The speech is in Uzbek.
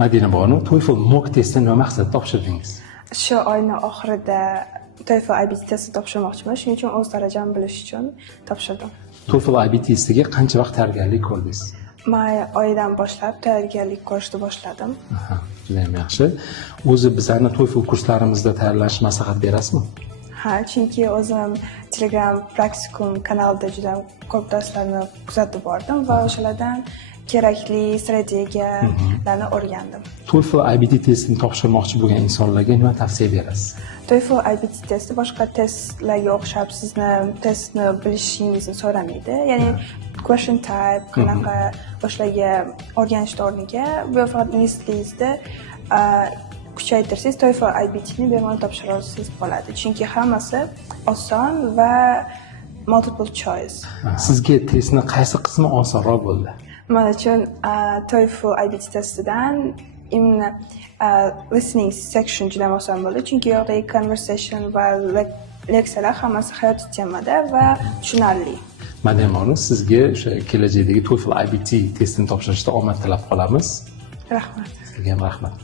Madina Bonu, TOEFL mock testini nima maqsadda topshirdingiz? Shu oyning oxirida TOEFL IBT testi topshirmoqchiman. Shuning uchun o'z darajamni bilish uchun topshirdim. TOEFL IBT testiga qancha vaqt tayyorgarlik ko'rdingiz? May oyidan boshlab tayyorgarlik ko'rishni boshladim. Juda ham yaxshi. O'zi bizlarni TOEFL kurslarimizda tayyorlash maslahat berasizmi? Ha, chunki o'zim Telegram Praktikum kanalida juda ko'p darslarni kuzatib bordim va o'shalardan kerakli strategiyalarni o'rgandim. TOEFL IBT testini topshirmoqchi bo'lgan insonlarga nima tavsiya berasiz? TOEFL IBT testi boshqa testlarga o'xshab sizni testni bilishingizni so'ramaydi. Ya'ni question type qanaqa boshlarga o'rganishni o'rniga bu faqat ingliz tilingizda kuchaytirsangiz TOEFL IBTni bemalol topshira olsangiz bo'ladi. Chunki hammasi oson va multiple choice. Sizga testning qaysi qismi osonroq bo'ldi? Men uchun TOEFL IBT testidan imni listening section juda oson bo'ldi. Chunki u yerdagi conversation va leksiyalar hammasi hayotiy temada va tushunarli. Madina Bonu, sizga o'sha kelajakdagi TOEFL IBT testini topshirishda omad tilab qolamiz. Rahmat. Sizga ham rahmat.